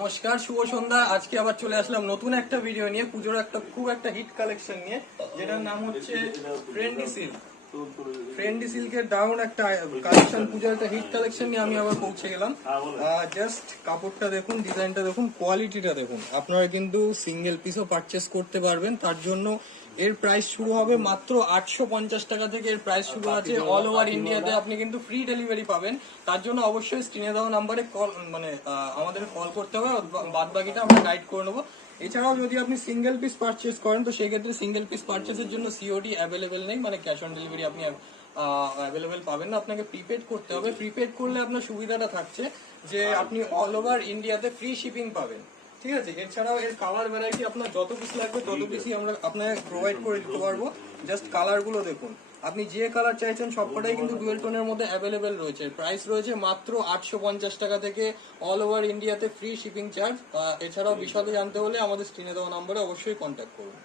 নমস্কার, শুভ সন্ধ্যা। আজকে আবার চলে আসলাম নতুন একটা ভিডিও নিয়ে, পুজোর খুব একটা হিট কালেকশন নিয়ে, যেটার নাম হচ্ছে ফ্রেন্ডি সিল্ক। ফ্রেন্ডি সিল্কের দারুণ একটা কালেকশন, পুজোর একটা হিট কালেকশন নিয়ে আমি আবার পৌঁছে গেলাম। জাস্ট কাপড়টা দেখুন, ডিজাইনটা দেখুন, কোয়ালিটিটা দেখুন। আপনারা কিন্তু সিঙ্গেল পিসও পারচেস করতে পারবেন। তার জন্য এর প্রাইস শুরু হবে মাত্র 850 টাকা থেকে। এর প্রাইস শুরু আছে। অল ওভার ইন্ডিয়াতে আপনি কিন্তু ফ্রি ডেলিভারি পাবেন। তার জন্য অবশ্যই স্ক্রিনে দেওয়া নাম্বারে কল আমাদের কল করতে হবে, বাদ বাকিটা আমরা গাইড করে নেবো। এছাড়াও যদি আপনি সিঙ্গেল পিস পারচেস করেন, তো সেই ক্ষেত্রে সিঙ্গেল পিস পারচেসের জন্য সিওডি অ্যাভেলেবেল নেই, মানে ক্যাশ অন ডেলিভারি আপনি অ্যাভেলেবেল পাবেন না। আপনাকে প্রিপেড করতে হবে। প্রিপেড করলে আপনার সুবিধাটা থাকছে যে আপনি অল ওভার ইন্ডিয়াতে ফ্রি শিপিং পাবেন। ঠিক আছে। এছাড়াও এর কালার ভ্যারাইটি আপনার যত পিস লাগবে তত পিসই আমরা আপনাকে প্রোভাইড করে দিতে পারবো। জাস্ট কালার গুলো দেখুন, আপনি যে কালার চাইছেন সবকটাই কিন্তু ডুয়েল টোনের মধ্যে অ্যাভেলেবেল রয়েছে। প্রাইস রয়েছে মাত্র 850 টাকা থেকে, অল ওভার ইন্ডিয়াতে ফ্রি শিপিং চার্জ। এছাড়াও বিশদে জানতে হলে আমাদের স্ক্রিনে দেওয়া নম্বরে অবশ্যই কন্ট্যাক্ট করুন।